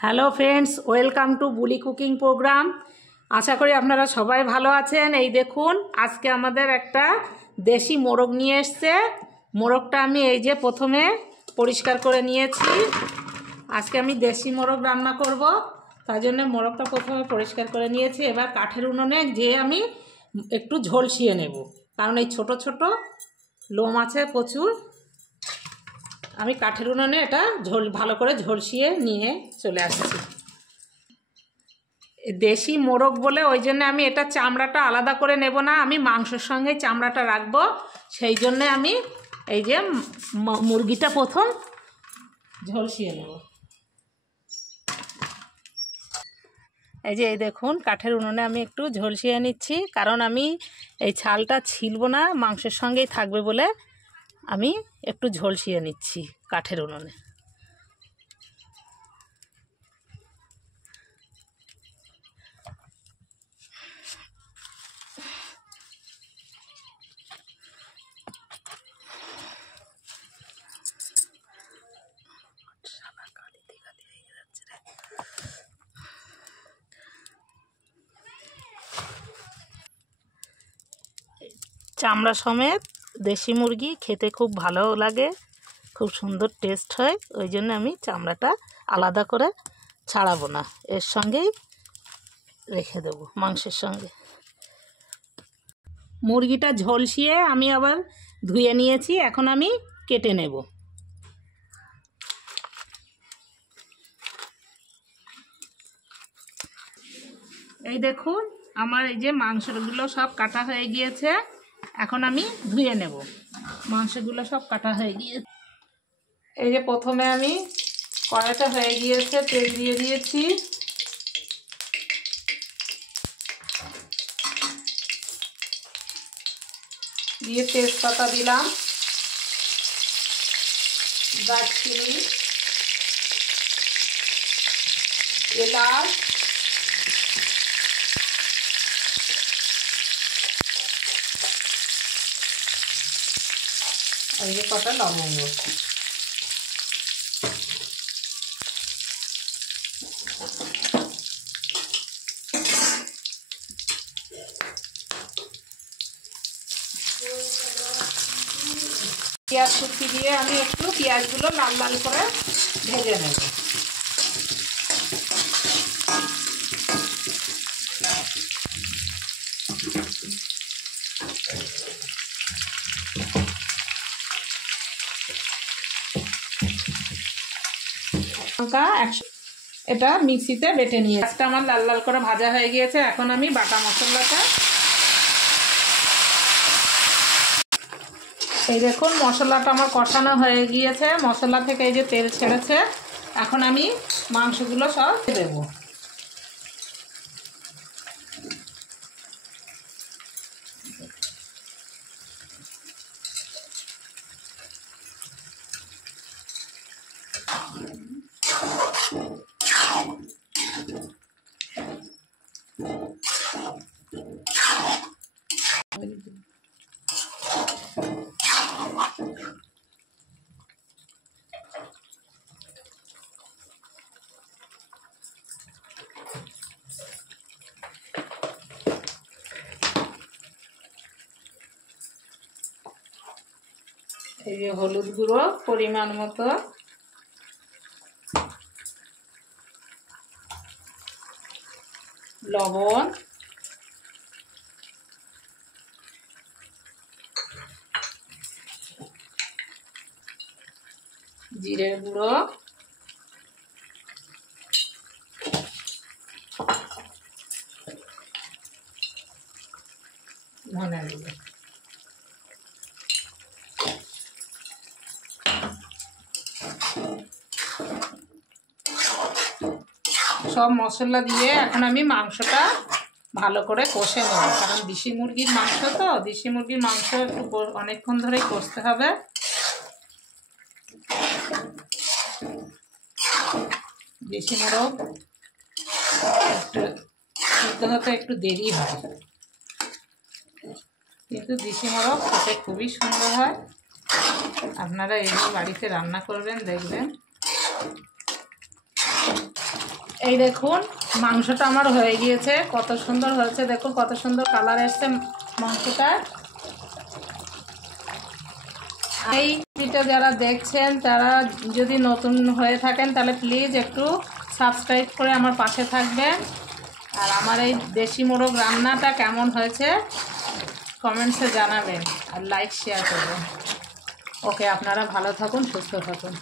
Hello friends, welcome to Buli cooking programme. আশা করি আপনারা সবাই ভালো আছেন। এই দেখুন, আজকে আমাদের একটা দেশি মোরগ নিয়ে এসছে। মোরগটা আমি এই যে প্রথমে পরিষ্কার করে নিয়েছি। আজকে আমি দেশি মোরগ রান্না করব, তার জন্য মোরগটা প্রথমে পরিষ্কার করে নিয়েছি। এবার কাঠের উনুনে যে আমি একটু ঝলসিয়ে নেব, কারণ এই ছোট ছোট লোম আছে প্রচুর। আমি কাঠের উনুনে এটা ভালো করে ঝলসিয়ে নিয়ে চলে আসছি। দেশি মোরগ বলে ওই জন্য আমি এটা চামড়াটা আলাদা করে নেব না, আমি মাংসের সঙ্গে চামড়াটা রাখবো। সেই জন্যে আমি এই যে মুরগিটা প্রথম ঝলসিয়ে নেব। এই দেখুন, কাঠের উনুনে আমি একটু ঝলসিয়ে নিচ্ছি, কারণ আমি এই ছালটা ছিলবো না, মাংসের সঙ্গেই থাকবে বলে আমি একটু ঝলসিয়ে নিচ্ছি কাঠের উনুনে। চামড়া সমেত দেশি মুরগি খেতে খুব ভালো লাগে, খুব সুন্দর টেস্ট হয়। ওই জন্য আমি চামড়াটা আলাদা করে ছাড়াবো না, এর সঙ্গেই রেখে দেবো মাংসের সঙ্গে। মুরগিটা ঝলসিয়ে আমি আবার ধুয়ে নিয়েছি, এখন আমি কেটে নেব। এই দেখুন, আমার এই যে মাংসগুলো সব কাটা হয়ে গিয়েছে, এখন আমি ধুয়ে নেব। মাংসগুলো সব কাটা হয়ে গিয়েছে। এই যে প্রথমে আমি কড়াইটা হয়ে গিয়েছে, তেল দিয়ে দিয়েছি। দিয়ে তেজপাতা দিলাম, দারচিনি, এলাচ, এই যে কটা লবঙ্গ। পেঁয়াজ কুচি দিয়ে আমি একটু পেঁয়াজগুলো লাল লাল করে ভেজে নেব। এটা মিক্সিতে বেটে নিয়ে পেঁয়াজটা আমার লাল লাল করে ভাজা হয়ে গিয়েছে। এখন আমি বাটা মশলাটা, এই দেখুন মশলাটা আমার কষানো হয়ে গিয়েছে, মশলা থেকে এই যে তেল ছেড়েছে। এখন আমি মাংসগুলো সব দেবো। এই যে হলুদ গুঁড়ো পরিমাণ মতো, লবণ, জিরের গুঁড়ো, ধনে গুঁড়ো, সব মশলা দিয়ে এখন আমি মাংসটা ভালো করে কষে নেব, কারণ দেশি মুরগির মাংস তো, দেশি মুরগির মাংস একটু অনেকক্ষণ ধরেই কষতে হবে। দেশি মোরগ একটু সিদ্ধ হতে একটু দেরি হয়, কিন্তু দেশি মোরগ খেতে খুবই সুন্দর হয়। আপনারা এইভাবে বাড়িতে রান্না করবেন, দেখবেন। এই দেখুন মাংসটা আমার হয়ে গিয়েছে, কত সুন্দর হয়েছে, দেখুন কত সুন্দর কালার এসছে মাংসটা। এই ভিডিওটা যারা দেখছেন তারা যদি নতুন হয়ে থাকেন তাহলে প্লিজ একটু সাবস্ক্রাইব করে আমার পাশে থাকবেন। আর আমার এই দেশি মোরগ রান্নাটা কেমন হয়েছে কমেন্টসে জানাবেন আর লাইক শেয়ার করবেন। ওকে, আপনারা ভালো থাকুন, সুস্থ থাকুন।